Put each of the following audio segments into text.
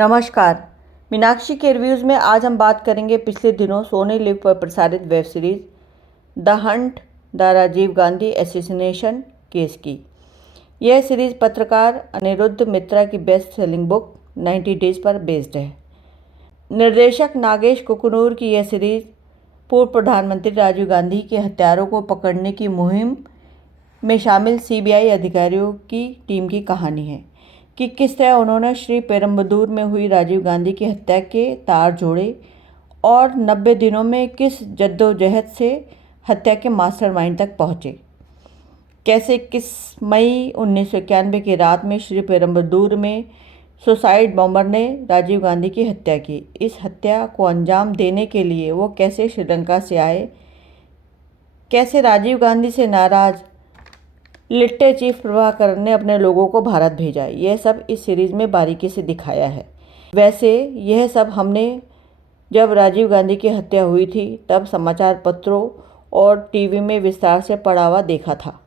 नमस्कार। मीनाक्षी के रिव्यूज़ में आज हम बात करेंगे पिछले दिनों सोनी लिव पर प्रसारित web series the hunt the Rajiv Gandhi assassination case की। यह सीरीज़ पत्रकार अनिरुद्ध मित्रा की बेस्ट सेलिंग बुक 90 डेज़ पर बेस्ड है। निर्देशक नागेश कुकुनूर की यह सीरीज़ पूर्व प्रधानमंत्री राजीव गांधी के हत्यारों को पकड़ने की मुहिम में शामिल सीबीआई अधिकारियों की टीम की कहानी है कि किस तरह उन्होंने श्री पेरुम्बदूर में हुई राजीव गांधी की हत्या के तार जोड़े और 90 दिनों में किस जद्दोजहद से हत्या के मास्टरमाइंड तक पहुँचे। कैसे 21 मई 1991 की रात में श्री पेरुम्बदूर में सुसाइड बॉम्बर ने राजीव गांधी की हत्या की। इस हत्या को अंजाम देने के लिए वो कैसे श्रीलंका से आए, कैसे राजीव गांधी से नाराज़ लिट्टे चीफ प्रभाकर ने अपने लोगों को भारत भेजा, यह सब इस सीरीज़ में बारीकी से दिखाया है। वैसे यह सब हमने जब राजीव गांधी की हत्या हुई थी तब समाचार पत्रों और टीवी में विस्तार से पढ़ा हुआ देखा था,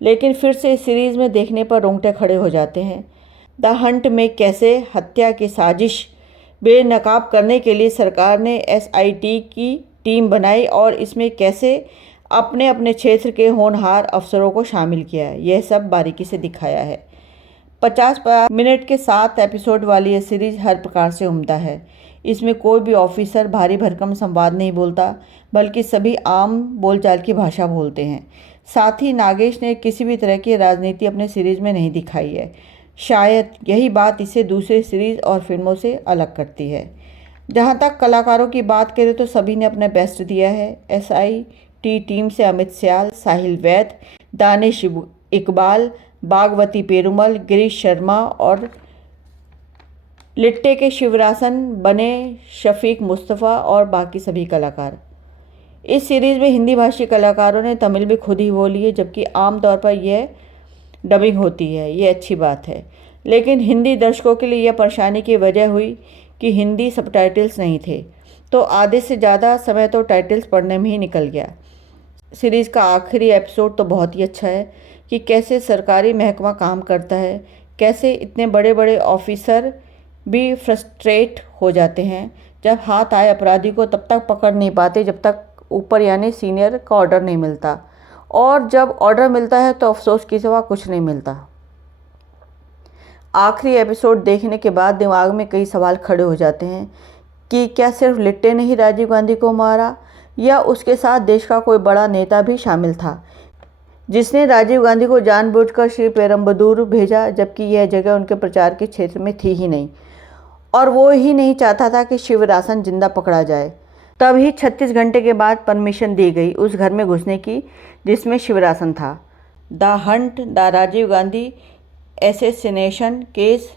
लेकिन फिर से इस सीरीज़ में देखने पर रोंगटे खड़े हो जाते हैं। द हंट में कैसे हत्या की साजिश बेनकाब करने के लिए सरकार ने एसआईटी की टीम बनाई और इसमें कैसे अपने अपने क्षेत्र के होनहार अफसरों को शामिल किया है, यह सब बारीकी से दिखाया है। 50 मिनट के 7 एपिसोड वाली यह सीरीज़ हर प्रकार से उम्दा है। इसमें कोई भी ऑफिसर भारी भरकम संवाद नहीं बोलता, बल्कि सभी आम बोलचाल की भाषा बोलते हैं। साथ ही नागेश ने किसी भी तरह की राजनीति अपने सीरीज़ में नहीं दिखाई है। शायद यही बात इसे दूसरे सीरीज़ और फिल्मों से अलग करती है। जहाँ तक कलाकारों की बात करें तो सभी ने अपना बेस्ट दिया है। एसआईटी टीम से अमित सियाल, साहिल वैद, दानिश इकबाल, बागवती पेरुमल, गिरीश शर्मा और लिट्टे के शिवरासन बने शफीक मुस्तफ़ा और बाकी सभी कलाकार। इस सीरीज़ में हिंदी भाषी कलाकारों ने तमिल भी खुद ही बोली है, जबकि आमतौर पर यह डबिंग होती है। ये अच्छी बात है, लेकिन हिंदी दर्शकों के लिए यह परेशानी की वजह हुई कि हिंदी सबटाइटल्स नहीं थे, तो आधे से ज़्यादा समय तो टाइटल्स पढ़ने में ही निकल गया। सीरीज़ का आखिरी एपिसोड तो बहुत ही अच्छा है कि कैसे सरकारी महकमा काम करता है, कैसे इतने बड़े बड़े ऑफिसर भी फ्रस्ट्रेट हो जाते हैं जब हाथ आए अपराधी को तब तक पकड़ नहीं पाते जब तक ऊपर यानी सीनियर का ऑर्डर नहीं मिलता, और जब ऑर्डर मिलता है तो अफसोस के सिवा कुछ नहीं मिलता। आखिरी एपिसोड देखने के बाद दिमाग में कई सवाल खड़े हो जाते हैं कि क्या सिर्फ लिट्टे ने ही राजीव गांधी को मारा, या उसके साथ देश का कोई बड़ा नेता भी शामिल था जिसने राजीव गांधी को जानबूझकर श्री पेरुम्बदूर भेजा, जबकि यह जगह उनके प्रचार के क्षेत्र में थी ही नहीं, और वो ही नहीं चाहता था कि शिवरासन जिंदा पकड़ा जाए। तभी 36 घंटे के बाद परमिशन दी गई उस घर में घुसने की जिसमें शिवरासन था। The hunt the Rajiv Gandhi assassination case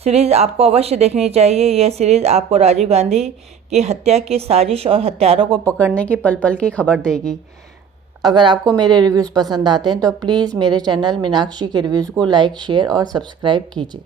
series आपको अवश्य देखनी चाहिए। यह सीरीज़ आपको राजीव गांधी की हत्या की साजिश और हत्यारों को पकड़ने की पल पल की खबर देगी। अगर आपको मेरे रिव्यूज़ पसंद आते हैं तो प्लीज़ मेरे चैनल मीनाक्षी के रिव्यूज़ को लाइक, शेयर और सब्सक्राइब कीजिए।